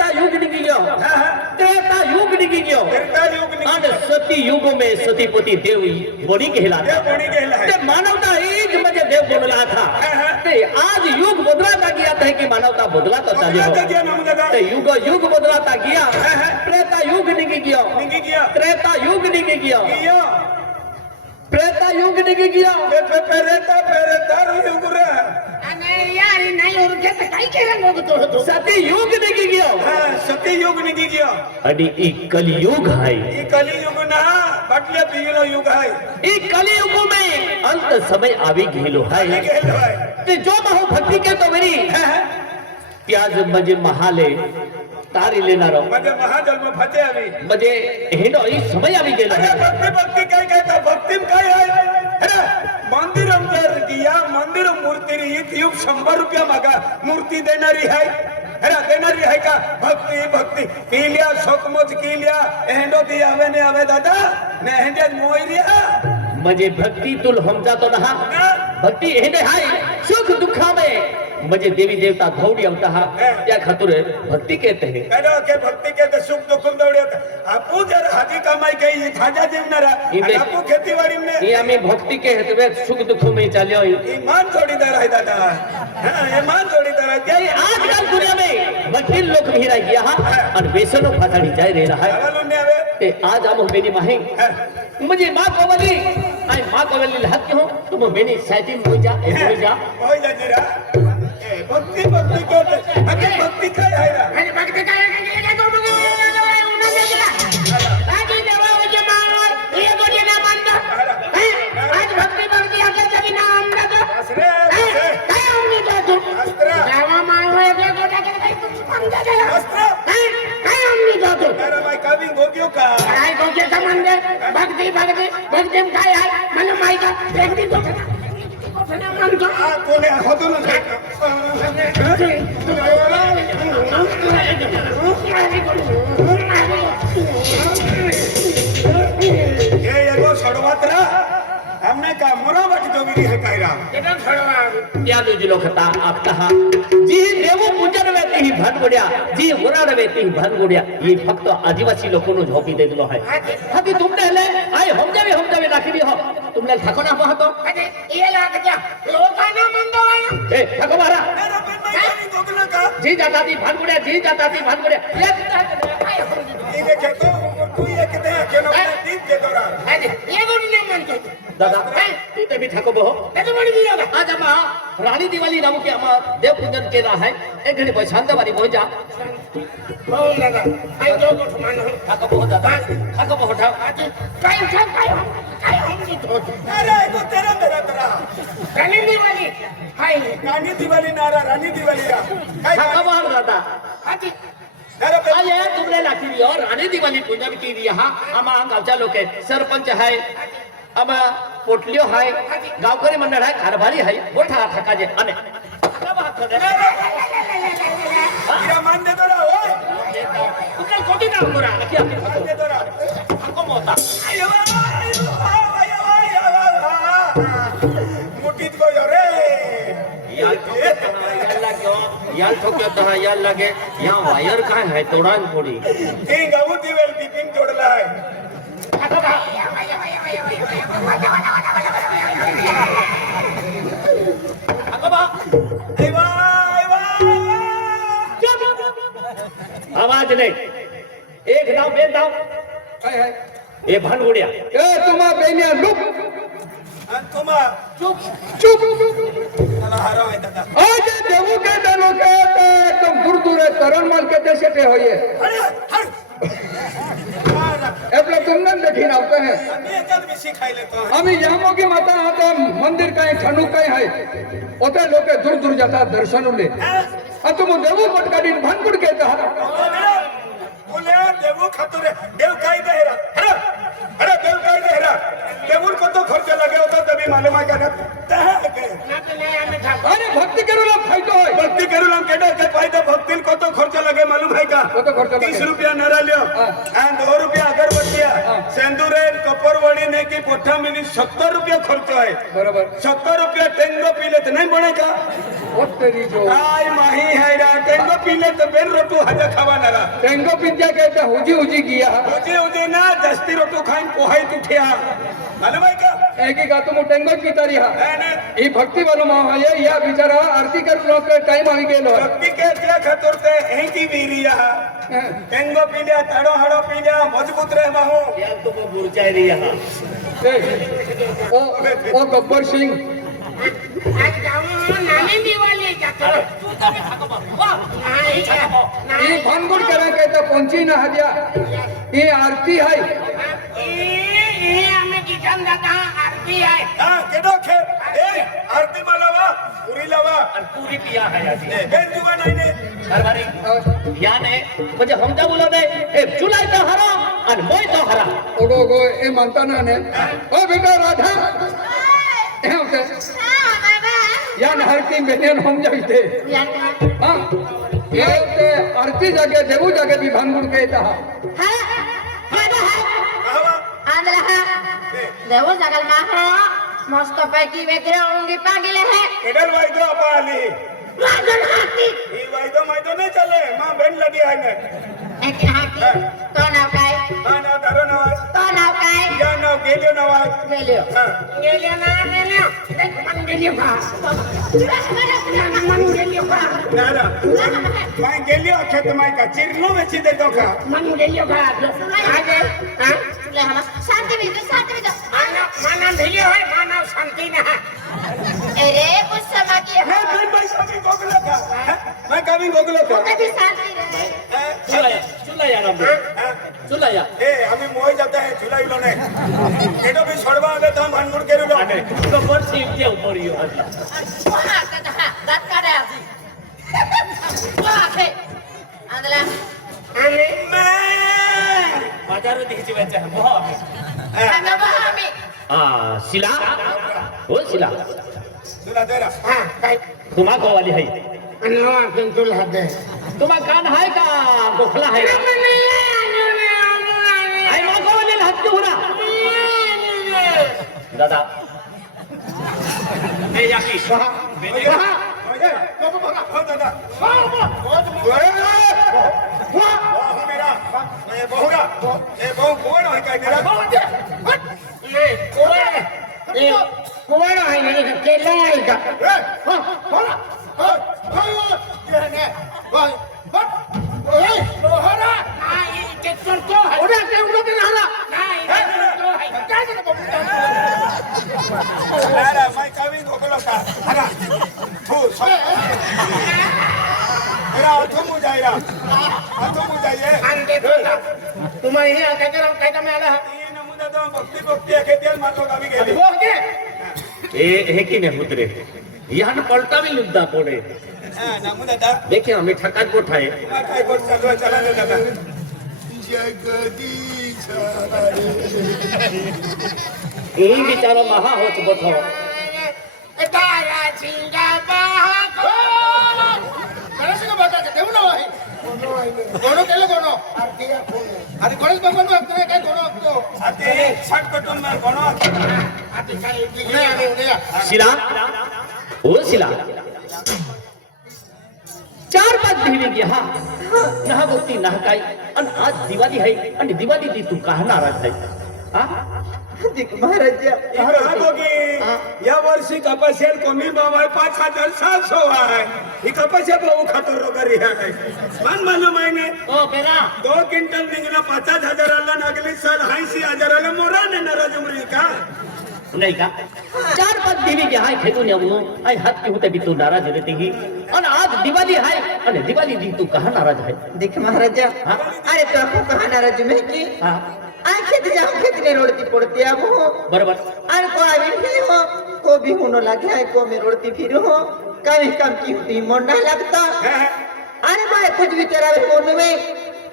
त्रेता युग निघी गयो त्रेता युग निघी गयो અને સતી યુગોમાં સતીપતિ દેવ બોડી કહેલાતા તે માનવતા એ જ મજે દેવ બોલલા था તે आज युग बदलाता गया है कि मानवता बदलाता चाले ते युग युग बदलाता गया त्रेता युग निघी गयो त्रेता युग निघी गयो त्रेता युग निघी गयो त्रेता युग रे અને યાર નહીં ઓળખે તો કઈ કે રંગ તો હતો सती युग निघी गयो सती युग निघी गयो आणि ई कलियुग है ई कलियुग ना बटले पिगलो युग है ई कलियुग में अंत समय आवी गेलो है ते जो बहु भक्ति के तो मेरी प्याज मजे महाले तारी लेनारो मजे महाजन्म फते आवी मजे हेनो ई समय आवी गेलो है भक्ति काय काय तो भक्ति काय है मंदिर अंदर गया मंदिर मूर्ति री युग 100 रुपया मागा मूर्ति देणारी है देणारी है का भक्ति भक्ति किलिया शोकमोज किलिया एंडो दी आवे ने आवे दादा ने एंडे मोइरिया मजे भक्ति तुल हम जातो ना भक्ति हेने हाय सुख दुखा में मजे देवी देवता धौड़ी आवता हा त्या खातिर भक्ति कहते हैं करो के भक्ति के सुख दुख दौड़े आपू जर हाजी कमाई गई खाजा जीवनारा आपू खेतीवाड़ी में ये हमें भक्ति के हेतु सुख दुख में चलियो ईमान जोड़ीदार है दादा हां ईमान जोड़ीदार है आजकल दुनिया में वकील लोग भी रह गया हा और बेसनो फासाड़ी जाय रे रहा है ते आज हम मेरी माही मुझे मां कोवली आई मां कोवली हक क्यों तुम मेरी सैटिंग हो जा जीरा भक्ति भक्ति को अगे भक्ति काय है रा અને ભક્તિ કાય કે તો મગે ઉના દેલા આજી દેવા વજે માર એ ગોડી ના બંધ આજ ભક્તિ ભક્તિ આકે જવી ના અમૃત असरे કાય અમની તો अस्त्र જાવા માં હોય કે ગોડા કે કઈ બંધ દે अस्त्र કાય અમની તો अरे भाई कभी गोगियो का કાય તો કે સંબંધ ભક્તિ ભક્તિ ભક્તિ કાય है મને माई का देखती तो आ कोने होतो ना ये एगो सड़वातरा हमने का मोरावट जोगिरी है कायरा केटा छडवा त्या दुजलो खता आपता हा जी देव पूजन वेती ही भानगोड्या जी वराड वेती ही भानगोड्या ये फक्त आदिवासी लोकोनो झोपी देदलो है हाती तुमने हले आय हम जावे नाखी हो तुमने ठाको ना महतो अरे ये लाग जा लोकाना मंदवाया ए ठाको मारा मेरा पेन में नहीं गोगला का जी जाता थी भानगोड्या ये के तो तू ये के दे के नो दीप के दौरा अरे ये गोडी ना मन तो दादा ते भी ठाको बहो ते तो बड़ी दिया आज हम रानी दिवाली नाम के हम देव पूजन के रहा है एक घड़ी बसांदा वाली हो जा बहुत लगा आई जो को मान हो ठाको बहो दादा ठाको बहो ठाओ काय हम की तो अरे एगो तेरा तेरा रानी दिवाली हाय रानी दिवाली नारा रानी दिवाली रा ठाको बहो दादा हाथी अरे अरे तुमने लाठी दी और रानी दिवाली पूजन की दी यहाँ हम गावचा लोक है सरपंच है अब पोटलियो है गावकरी मंडळ है कारभारी है मोठा ठकाजे अने मेरा मान दे दो ओए तुमने कोटी ना मोरा की आपकी मान दे दो हको मोता आयो मुठीत को रे याल ठोके तो याल लगे यहाँ वायर का है तोड़ान पड़ी किंग अबू दिवेल टिपिंग जोड़ला है आवाज नहीं एक दाव बे दाव ये भानगुड़िया ए तुमा बेनिया लुक तुमा चुप चुप अला हारो है दादा आज देवू के दलो के तुम दूर दूर तरण माल के देशे पे होइए अरे हर એટલે તમને देखिन આવते हैं अभी एकल मिसी खाई लेता हूं आम्ही यामो की माता आता मंदिर काय ठणू काय है ओते लोके दूर दूर जाता दर्शन ले आ तुम देवू पटकाडी भानगुड के दहा बोले देवू खातुरे देव काय देहरा अरे देव काय देहरा देवूर को तो खर्च लगे होता तभी मालूम है क्या अरे भक्ति करूला फायदो है भक्ति करूला केडा के फायदा भक्ति को तो खर्च लगे मालूम है क्या को तो खर्च लगे 30 रुपया नारा लियो एंड 2 रुपया अगरबत्तिया सिंदूर कपरवाड़ी ने की पोठा मिनी 70 रुपया खर्च है बराबर 70 रुपया टेंगो पीले तो नहीं बनेगा तेरी जो काय माही है रा टेंगो पीले तो बेन रोटू हजा खावानारा टेंगो पिज्जा कहता हुजी हुजी किया उजे उजे ना जस्ती रोटू खाइन पोहाई तुठिया मालूम है क्या एक ही गातो मो टेंगो पिता रिहा है ना ई भक्ति वालो माँ है या बिचारा आरती कर लोग के टाइम आवी गेलो है भक्ति के त्या खतरते है की वीरिया टेंगो पीलिया ताड़ो हड़ो पीलिया मजबूत रहे माहो यार तो वो बुरचाई रही है ओ गब्बर सिंह आज जाऊन नानी दिवाळी जातो ये भानगुड़ करे कहता पंची ना हदिया ये आरती है ए आम्ही किचन जाता आरती आहे हां केडो खे ए आरती मालावा पुरी लावा और पूरी पिया है यादी बेन जुवा नाही ने हर बारी याने म्हणजे हमजा बोलो ने ए चुलाई तो हरा और मोय तो हरा ओडो गो ए मानता ना ने ओ बेटा राधा ए होते या हरती बेनेन हम जाते हां ये ते आरती जगह देवू जगह भी भानगुड़ कहता देवो जगल माहो मस्त पैकी वेगळे ओंगी पागिले है केडल वायदो अपाली राजन हाती ही वायदो मायदो नाही चले मां बेन लगी आहे ने एक हाती तो नाव काय हां ना तारो नाव तो नाव काय या नाव गेल्यो नाव गेल्यो हां गेल्यो ना गेल्यो मन गेल्यो का मन गेल्यो का नारा माय गेल्यो खेत माय का चिरलो वेची दे तो का मन गेल्यो का आगे हां तुले हम शांति में मानव भेल्यो है मानव शांति ना अरे कुछ समा की मैं बेन भाई सभी गोगलो का मैं कभी गोगलो का कभी शांति रहे चुलाया राम चुलाया ए आम्ही मोय जाता है झुलाई लोने केडो भी छोड़वा आवे तो हम भानगुड़ केरू लो आने तो बरसी के ऊपर ही हो वहां का दांत का दे आजी वहां के अगला मैं बाजार दिखची वेचे है बहुत हमें वहां में शिला हो शिला तुला तेरा हां काय तुम्हा को वाली है अनवा पिंटुल हदे तुम्हा कान है का गोखला है आई मां को वाली हाथ क्यों ना दादा ए याकी हो दादा मेरा मैं बहुरा ए बहु कौन है काय मेरा नहीं कोण आहे नाही केला आहे का नाही ते करतो ओढा ते उडत राहला नाही करतो आहे काय अरे मैं कभी गोगलो का अरे तू मेरा हाथों मु जाएगा हाथों मु जाइए अंडे तुम्हाला हे काय का मिळाला ये नमुना तो भक्ति भक्ति के तेल मारलो गावी गेली हो के ए हे की नाही उतरे यहाँ पलटा भी लुद्दा पड़े नमुना दा देखिए हमें ठकात गोठा है मैं काय कोण चालू चला दे दादा यही बिचारा महा होच बठो तारा चिंगा बाहा गणेश का बाटा के देऊ ना आहे कोनो केलं कोनो अरे गणेश भगवान भक्त काय कोनो असतो आते छट कटून मार कोण आती सारी उन्हे आले उन्हे शिला ओ शिला 4-5 दिवस गेहा नहा गोष्टी नहा काय आणि आज दिवाळी आहे आणि दिवाळी ती तू का नाराज आहे हा महाराज कहा होगी या वर्षी कपासेल कमी भाव आहे 5700 आहे ही कपासे भाऊ खातर रोगरी आहे मालूम आहे ने ओ बेरा 2 क्विंटल निघणं 50,000 ला नागली साल 80,000 ला मोरा ने राजमरी का नाही का 4-5 दिवस गेहा खेतून येऊ आई हात की होते बी तू नाराज रहती ही आणि आज दिवाळी आहे आणि दिवाळी दी तू का नाराज आहे देख महाराजा हाँ? अरे तो आपको कहा नाराज में कि हा आंखें तो जाओ खेतने रोडती पड़ती अब हो बरोबर अरे को अभी भी हो को भी होनो लगे है को में रोडती फिर हो कभी कम की होती मन नहीं लगता अरे मैं खुद भी तेरा भी मन में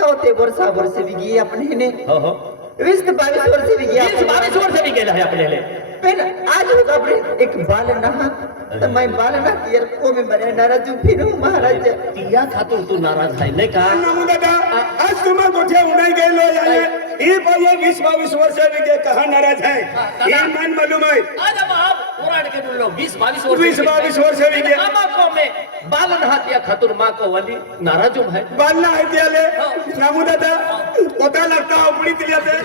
कौते वर्षा वर्ष भी गई अपने ने हो हो 20-22 वर्ष भी गया 22 वर्ष भी गेला है आपल्याला फिर आज होगा अपने एक बाल नहा तो मैं बाल ना यार को में मरे नाराज फिर हूँ महाराजा तिया खातून तू नाराज आहे नाही का नमू दादा आज तुम्हा गोठे उन्हाई गेलो याले ही पहिले 20-22 वर्ष भी कहा नाराज है ये मन मालूम है आज बाप ओराड के दुल्लो 20-22 वर्ष 20-22 वर्ष भी गया आमा को में बालन हातिया खातूर माँ को वाली नाराजो भाई बालना आहे त्याले नामू दादा कोता लागता उपडी दिल्याते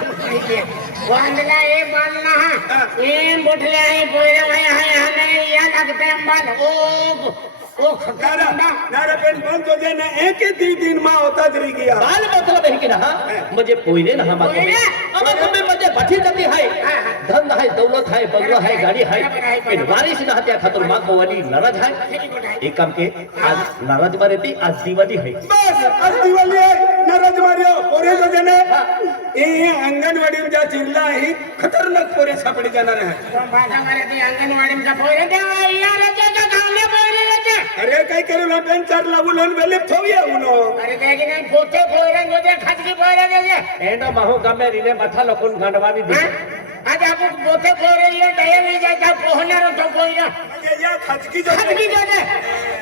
बांधला हे बांधला हा हे मोठले आहे पोयरे भाई आहे हा नाही या लागते अंबाल ओ नारा नारा पेन बंद हो जाए ना एक ही दिन माँ होता जरी गया बाल मतलब है कि ना मुझे पोइले ना हम अब हमें मुझे बठी जाती है धन है दौलत है बंगला है गाड़ी है इन वारिस ना हत्या खातर माँ को वाली नाराज है एक काम के आज नाराज मारे थी आज दिवाली है बस आज दिवाळी आहे नाराज मारियो पोरे जो जने ये अंगनवाडी में जा जिल्हा ही खतरनाक पोरे सापडी जाणार आहे भाषा मराठी अंगणवाडी का पोयरे देवा या राजाच्या गावले पोयरे राजा अरे काय करू ना पेन चार लागू लोन वेले ठेवूया उनो अरे देखी नाही पोते पोयरे जोजे खाजगी पोयरे जोजे एंडो माहो गामे रिले माथा लोकून गांडवानी दी आज आपण पोते पोयरे ये दया नाही जायचा पोहणार तो पोयरा या खाजगी जो खाजगी जोजे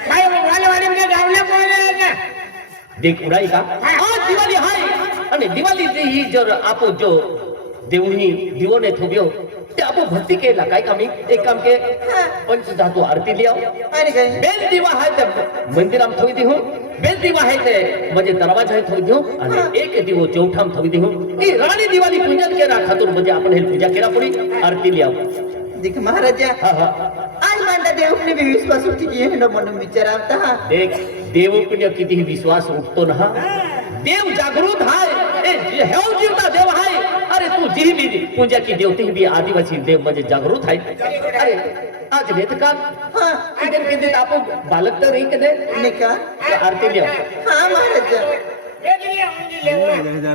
काय वालवाडी मध्ये गावले पोयरे राजा देख उड़ाई का आज दिवाली है अने दिवाली से ही जो आपो जो देवनी दिवो ने थोबियो ते आपो भक्ति के लगाई कामी एक काम के पंच धातु आरती लिया आणि काय बेल दिवा है ते मंदिराम थोई दी हूं बेल दिवा है ते म्हणजे दरवाजा है थोई दी हूं अने एक दिवो चौठाम थोई दी हूं ई रानी दिवाली पूजन के रा खातुर म्हणजे आपण हे पूजा केरा पडी आरती लिया देख महाराजा हा हा आज मानता देवने भी विश्वास उठी की है म्हणून विचारावता हा देख देव पुण्य किती विश्वास उठतो ना देव जागृत है ए हेव जीवता देव है अरे तू जी भी पूजा की देवती भी आदिवासी देव म्हणजे जागृत है अरे आज वेद का हाँ इधर के दिन आप बालक तो नहीं कने निका तो आरती लिया हाँ महाराजा वेगळी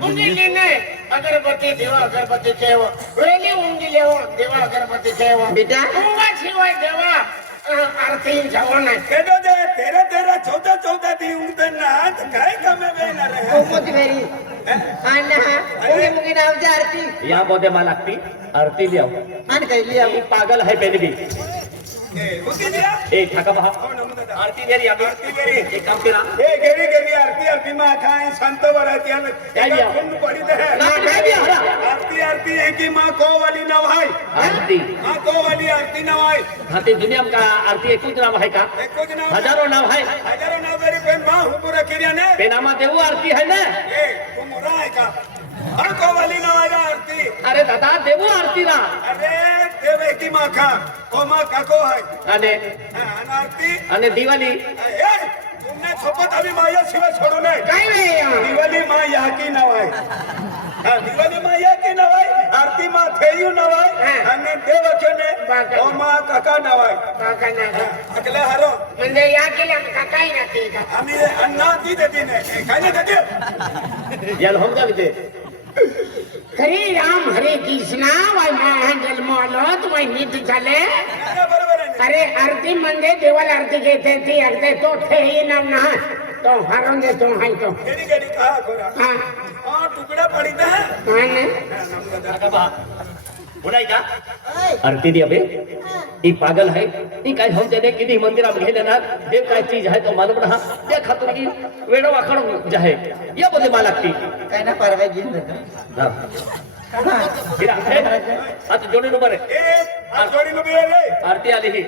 उंगी लेने अगरबत्ती देवा अगरबत्ती ठेवा वेगळी उंगी लेवा देवा अगरबत्ती ठेवा बेटा उंगा शिवाय देवा आरती जावं नाही केडो दे 13-14 दी उंगते ना तो काय कामे वेणार ओ आहे मोठी मेरी अन्ना मुंगी मुंगी नावची आरती या बोदे मा लागती आरती लिया आणि काय लिया ये पागल है पहले भी होती दिया ए ठाका बहा हो नमो दादा आरती मेरी अभी आरती मेरी एक काम करा ए गेली आरती मा खाय शांत वराती आन काय लिया? खून पडी दे ना काय भी हरा आरती है की माँ को वाली नाव है आरती माँ को वाली आरती नाव है हाते दुनिया में का आरती एक कुछ नाम है का एको नाव हजारों नाम है हजारों नाव जरी पेन माँ हुपुरा किरिया ने पेनामा देव आरती है ना ए तू मोरा है का माँ को वाली नाव है आरती अरे दादा देव आरती ना अरे देवे की माँ का ओ माँ का को है अने आरती अने दिवाली ए तुमने सोबत अभी माया शिवाय सोडू नये काय नाही दिवाळी माँ यहाँ की नाव आहे हाँ दिवाळी माँ यहाँ की नाव आहे आरती माँ थेयू नाव आहे आणि देवाचे ने ओ माँ काका नाव आहे काका नाही अगले हरो म्हणजे या केल्या काकाही नाही का आम्ही अन्ना दी देते ने काय नाही देते याल हम जा विते हरे राम हरे कृष्णा वाय महान जन्म आलो तुम्ही नीट झाले बरोबर आहे अरे आरती म्हणजे देवाला आरती घेते ती अगदी तो ठेही नाम ना तो हरून देतो हाय तो गेली गेली कहा खोरा हा हाँ टुकड़ा पड़ी था हा ना ठाका बहा उड़ाई का आरती दी अबे ई पागल है ई काय हम जने किनी मंदिर में गेले ना देव काय चीज है तो मालूम रहा ते खातर की वेडो आखण जाहे या बोले मा लागती काय ना परवा घेऊन जातो हां गिरा हात जोडी नंबर ए आज जोडी नु बेले आरती आली ही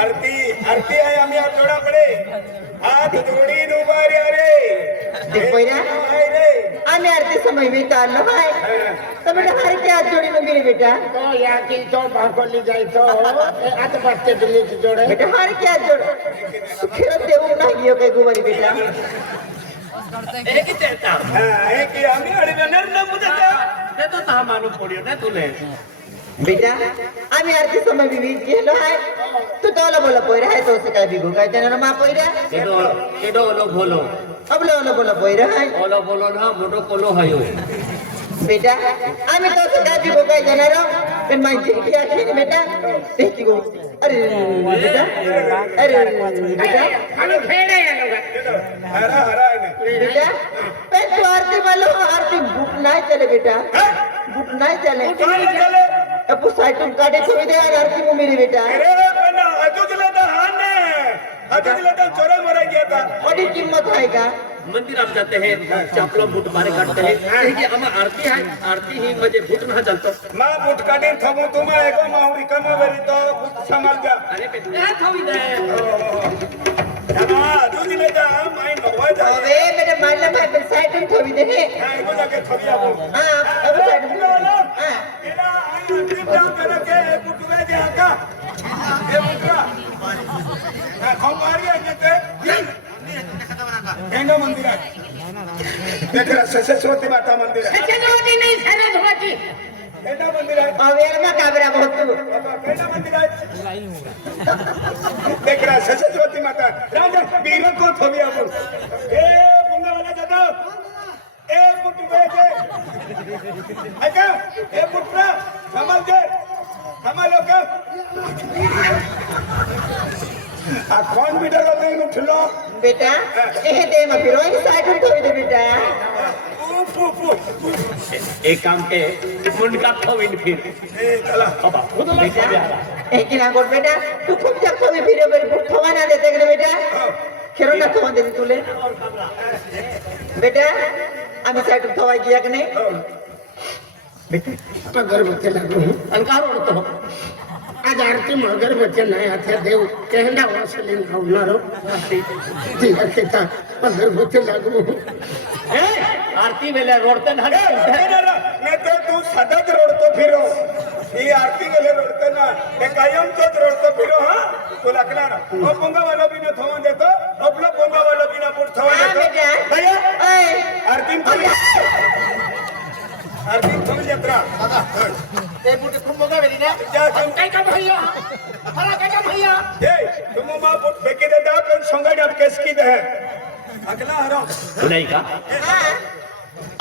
आरती आरती आहे आम्ही आज जोडा पडे हात जोडी नु बारे अरे देख पहिला हाय रे आम्ही आरती समय में आलो हाय तर बेटा हर के हात जोडी न गेली बेटा तो या की तो भाकोली जायचो आता बसते दिल्ली जोडे बेटा हर के हात जोड तू खेळत देऊ नाही घेऊ काय गुवारी बेटा ए की देता हाँ एक ही आम्ही अडवणार ना मुदत ते तो ता मालूम पडियो ना तुले बेटा आम्ही आरती समय में वीज गेलो हाय तू तोला बोला पोयरा आहे तो से काय बिगो काय त्यानं मा पोयरा केडो ओलो बोलो अबले ओला बोला पोयरा हाय ओलो बोलो ना मोटो कोलो हायो बेटा आम्ही तो से काय बिगो काय जाणार पण माहिती की आखी बेटा देखी गो अरे बेटा अरे बेटा खाली खेळ या लोक हरा हरा आहे ना बेटा पण तू आरती वालो आरती बुक नाही चले बेटा बुक नाही चले काय झाले अपू साइटून काढे थोडी दे आणि आरती मग मेरी बेटा अरे पण अजून दिला तर हा ने अजून दिला तर चोरा मरा गया था बड़ी किंमत आहे का मंदिरात जाते हैं चपला बूट मारे काढते हैं की आम्हा आरती आहे आरती ही म्हणजे बूट ना चालतो मा बुट काढीन थमो तुम्हा एगो माहुरी कमा वेरी तो संभाल जा अरे बेटा थावी दे ना दूधी में जा माई नवा जा હવે મેરે માનલા માં સાઈડ में થોડી दे हां एगो जाके थबिया बो हां अब साइड में हां एला आई अंतिम जाम करे के बुटवे दे आका ए बुटरा ना खंबारी आहे ते गंगा मंदिर आहे देख रहा सरस्वती माता मंदिर आहे सचनवती नाही सरस्वती गंगा मंदिर आहे હવે એમાં કાબરા બહુ गंगा मंदिर आहे देख रहा सरस्वती माता राजा बीरो को थबिया बो ए बुंगा वाला दादा ए बुटवे दे आका ए बुटरा संभाल दे संभालो का आ कौन मीटर होते हैं उठलो બેટા એ દે માં ફિરો એ સાઈડ में થોડી દે બેટા एक काम के मुंडका थावीन फिर ए चला बाबा खुद બેટા એ કિના કોટ બેટા તું ખૂબ જક થોડી ફિરો બેર થવા ના દેતે કે બેટા ખેરો ના થવા દે તુલે બેટા આમી સાઈડ में થવા ગયા કે નહીં आता गर्भवती लागलो अलकार ओढतो आज आरती मग गर्भवती नाही आता देव केंडा वासलीन खावणार तिला केता गर्भवती लागलो ए आरती वेला रोडते ना नाही तर तू सतत रोडतो फिरो ही आरती गेले रोडते ना हे कायम तोच रोडतो फिरो हा तू लागणार हो पोंगावाला बिना थवा देतो आपला पोंगावाला बिना पोट थवा હા देतो બેટા भैया ओय आरती थोडी यात्रा ते मोठे खूप बघा वेली ना काय का भैया मला काय का भैया ए तुम मा पोट फेके दे दा पण संगड आप केस की दे अगला हरा नाही का હા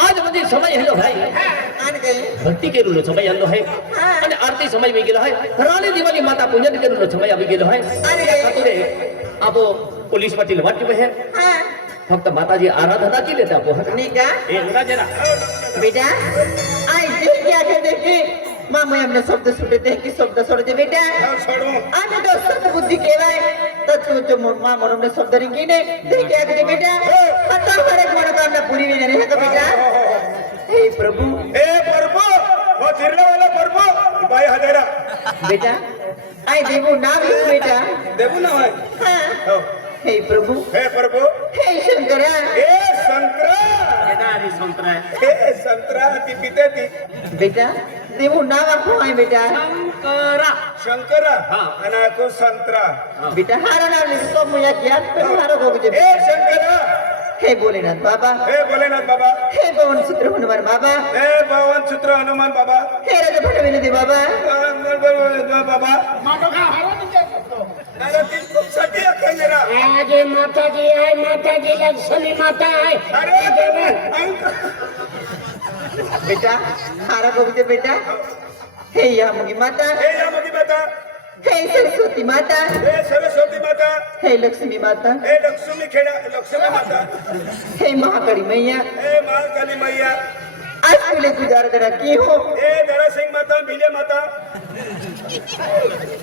आज म्हणजे समय हल्लो आहे આન ગઈ भक्ती केलेलो समय हल्लो आहे आणि आरती समय मी गेलो आहे राणी दिवाळी माता पूजन केलेलो समय आम्ही गेलो आहे આન खातुरे ગઈ आपो पोलीस पाटील वाटते बाहेर હા फक्त माताजी आराधना केली त्या आपो निका ए राजेरा बेटा आई देख क्या के देखी मामा हमने शब्द सुटे दे की शब्द सोडते बेटा छोडू आम्ही तो सत बुद्धी केवाय तत्व जो मा मरमने शब्द रिंगी ने देख क्या के बेटा आता हर एक मनोकामना पूरी होने रहे का बेटा हे प्रभु ए प्रभु वो जिरले वाला प्रभु भाई हदेरा बेटा आई देवो नाम ही बेटा देबू ना भाई हाँ हे प्रभु हे प्रभु हे शंकरा ए संतरा येणारी संत्रा ए संतरा ती पिते ती बेटा देवो नाम आपको है बेटा शंकरा शंकरा हा. आणि को संतरा बेटा हारा नाम ले तो मुया किया तो हारो को ए शंकरा हे भोलेनाथ बाबा हे भोलेनाथ बाबा हे पवन सूत्र हनुमान बाबा हे भगवान सूत्र हनुमान बाबा हे राजा भटविनोदी बाबा बाबा माटो का हारो निघते करतो दादा ती खूप साठी आहे मेरा आज माताजी आहे माताजी लक्ष्मी माता आहे अरे अंक बेटा हारा को बेटा हे या मुगी माता हे या मगी माता हे सरस्वती माता हे सरस्वती माता हे लक्ष्मी माता हे लक्ष्मी खेडा लक्ष्मी माता हे महाकाली मैया हे महाकाली मैया आज तुले गुजार करा की हो हे दरा सिंह माता भिले माता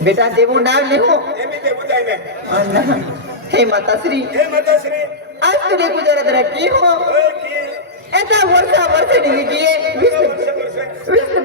बेटा देवो नाम लिखो हे मी देऊ जाईने हे माता श्री हे माता श्री आज तुले गुजार करा की हो हे की ऐसा वर्षा वर्ष नहीं किए वर्ष वर्ष विश्व